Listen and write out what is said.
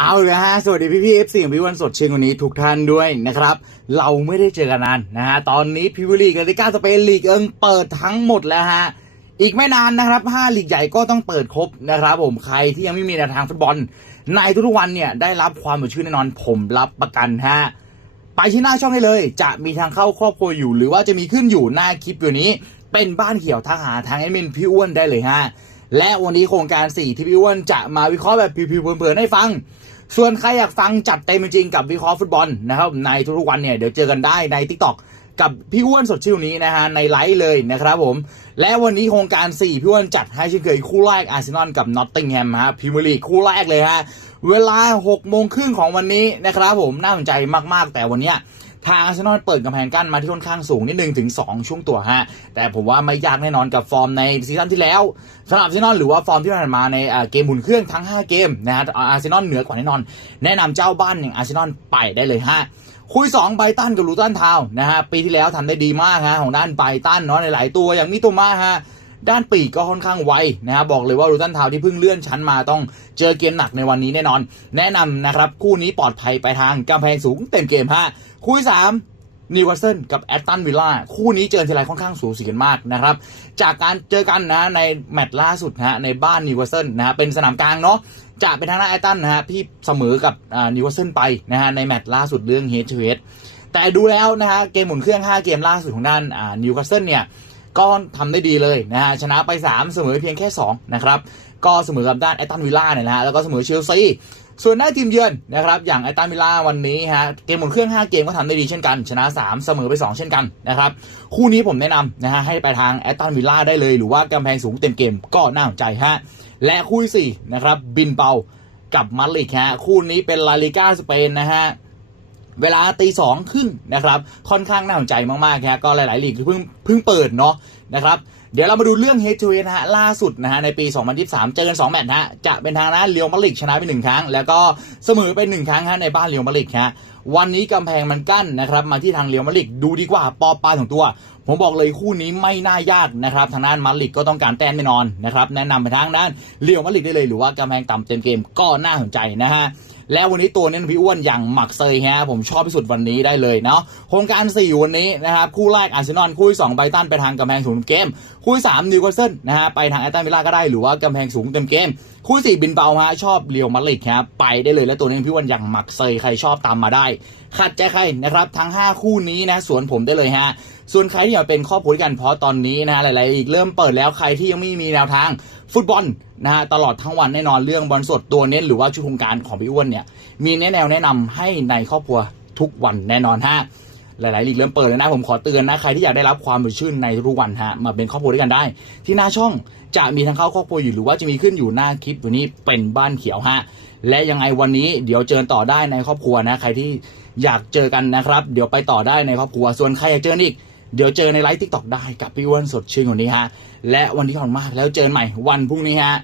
เอาละฮะ สวัสดีพี่พี่เอฟซีของพี่วันสดเชียงวันนี้ทุกท่านด้วยนะครับ เราไม่ได้เจอกันนานนะฮะ ตอนนี้พิวลีกลาลิก้าสเปนลีกเอิงเปิดทั้งหมดแล้วฮะ อีกไม่นานนะครับห้าลีกใหญ่ก็ต้องเปิดครบนะครับผม ใครที่ยังไม่มีแนวทางฟุตบอล ในทุกๆวันเนี่ยได้รับความสดชื่นแน่นอน ผมรับประกันฮะ ไปที่หน้าช่องได้เลย จะมีทางเข้าครอบครัวอยู่ หรือว่าจะมีขึ้นอยู่หน้าคลิปอยู่นี้ เป็นบ้านเขียวทางหาทางแอดมินพี่อ้วนได้เลยฮะ และวันนี้โครงการ4ที่พี่อ้วนจะมาวิเคราะห์แบบผิวๆเผินๆให้ฟัง ส่วนใครอยากฟังจัดเต็มจริงๆกับวิเคราะห์ฟุตบอลนะครับในทุกๆวันเนี่ยเดี๋ยวเจอกันได้ใน t ิ k t o k กับพี่อ้วนสดชื่อนี้นะฮะในไลฟ์เลยนะครับผม และวันนี้โครงการ 4 พี่อ้วนจัดให้เช่นเคยคู่แรกอาร์เซนอลกับนอตติงแฮมฮะพรีเมียร์ลีกคู่แรกเลยฮะเวลา6โมงครึ่งของวันนี้นะครับผมน่าสนใจมากๆแต่วันเนี้ย ทางอาร์เซนอลเปิดกำแพงกั้นมาที่ค่อนข้างสูงนิดนึงถึง 2 ช่วงตัวฮะแต่ผมว่าไม่ยากแน่นอนกับฟอร์มในซีซั่นที่แล้วสำหรับอาร์เซนอลหรือว่าฟอร์มที่ผ่านมาในเกมหมุนเครื่องทั้ง 5 เกมนะฮะอาร์เซนอลเหนือกว่าแน่นอน แนะนำเจ้าบ้านอย่างอาร์เซนอลไปได้เลยฮะคุย2ไบตันกับลูตันทาวน์นะฮะปีที่แล้วทำได้ดีมากฮะของด้านไบตันเนาะในหลายตัวอย่างมิโตมาฮะ ด้านปีกก็ค่อนข้างไวนะครับบอกเลยว่ารูตันทาวที่เพิ่งเลื่อนชั้นมาต้องเจอเกมหนักในวันนี้แน่นอน แนะนำนะครับคู่นี้ปลอดภัยไปทางกำแพงสูงเต็มเกมฮะคู่ที่สามนิวคาสเซิลกับแอตตันวิลล่าคู่นี้เจอทีไรค่อนข้างสูสีกันมากนะครับ จากการเจอกันนะในแมตช์ล่าสุดนะฮะในบ้านนิวคาสเซิลนะฮะเป็นสนามกลางเนาะจะเป็นทางด้านแอตตันนะฮะที่เสมอกับนิวคาสเซิลไปนะฮะในแมตช์ล่าสุดเรื่องเฮดเฮดแต่ดูแล้วนะฮะเกมหมุนเครื่อง 5 เกมล่าสุดของด้านนิวคาสเซิลเนี่ย ก็ทำได้ดีเลยนะฮะชนะไป 3 เสมอเพียงแค่ 2 นะครับ ก็เสมอกับด้านแอตตันวิลล่าเนี่ยนะฮะแล้วก็เสมอเชลซีส่วนหน้าทีมเยือนนะครับอย่างแอตตันวิลล่าวันนี้ฮะเกมหมุนเครื่อง 5 เกมก็ทำได้ดีเช่นกัน ชนะ 3 เสมอไป 2 เช่นกันนะครับคู่นี้ผมแนะนำนะฮะให้ไปทางแอตตันวิลล่าได้เลย หรือว่ากำแพงสูงเต็มเกมก็น่าสนใจฮะและคู่ที่สี่นะครับบินเปากับมาดริดฮะคู่นี้เป็นลาลิก้าสเปนนะฮะ เวลาตีสองครึ่งนะครับค่อนข้างน่าสนใจมากๆครับก็หลายๆลีกเพิ่งเพิ่งเปิดเนาะนะครับเดี๋ยวเรามาดูเรื่อง head to head นะฮะล่าสุดนะฮะในปี 2023 เจอกัน2แมตช์นะฮะจะเป็นทางด้านเรียวมาดริดชนะไป1ครั้ง แล้วก็เสมอไป1ครั้งฮะในบ้านเรียวมาดริดฮะวันนี้กำแพงมันกั้นนะครับมาที่ทางเรียวมาดริดดูดีกว่าปอปลาของตัว ผมบอกเลยคู่นี้ไม่น่ายากนะครับทางด้านมาดริดก็ต้องการแต้มแน่นอนนะครับแนะนำไปทางด้านเรียวมาดริดได้เลยหรือว่ากำแพงต่ำเต็มเกมก็น่าสนใจนะฮะ แล้ววันนี้ตัวเน้นพี่อ้วนอย่างหมักเซยฮะผมชอบที่สุดวันนี้ได้เลยเนาะโครงการ 4 วันนี้นะครับคู่แรกอาร์เซนอลคู่ที่2ไบตันไปทางกำแพงสูงเกม คู่ที่3นิวคาสเซิลนะฮะไปทางแอตตันวิลล่าก็ได้หรือว่ากำแพงสูงเต็มเกม คู่ที่4บินเบาฮะชอบเรียวมาริดครับไปได้เลยแล้วตัวเน้นพี่อ้วนอย่างหมักเซยใครชอบตามมาได้ขัดใจใครนะครับทั้ง 5 คู่นี้นะสวนผมได้เลยฮะส่วนใครที่อยากเป็นครอบครัวด้วยกันเพราะตอนนี้นะฮะหลายๆอีกเริ่มเปิดแล้วใครที่ยังไม่มีแนวทาง ฟุตบอลนะฮะตลอดทั้งวันแน่นอนเรื่องบอลสดตัวเน้นหรือว่าชุดโครงการของพี่อ้วนเนี่ยมีแนแนวแนะนำให้ในครอบครัวทุกวันแน่นอนฮะหลายๆลีกเริ่มเปิดแล้วนะผมขอเตือนนะ ใครที่อยากได้รับความสดชื่นในทุกวันฮะมาเป็นครอบครัวด้วยกันได้ ที่หน้าช่องจะมีทางเข้าครอบครัวอยู่หรือว่าจะมีขึ้นอยู่หน้าคลิปวันนี้เป็นบ้านเขียวฮะและยังไงวันนี้เดี๋ยวเจอต่อได้ในครอบครัวนะ ใครที่อยากเจอกันนะครับ เดี๋ยวไปต่อได้ในครอบครัวส่วนใครอยากเจออีก เดี๋ยวเจอในไลฟ์ทิกตอกได้กับพี่อ้วนสดชื่นวันนี้ฮะ และวันนี้ขอบคุณมากแล้วเจอกันใหม่วันพรุ่งนี้ฮะ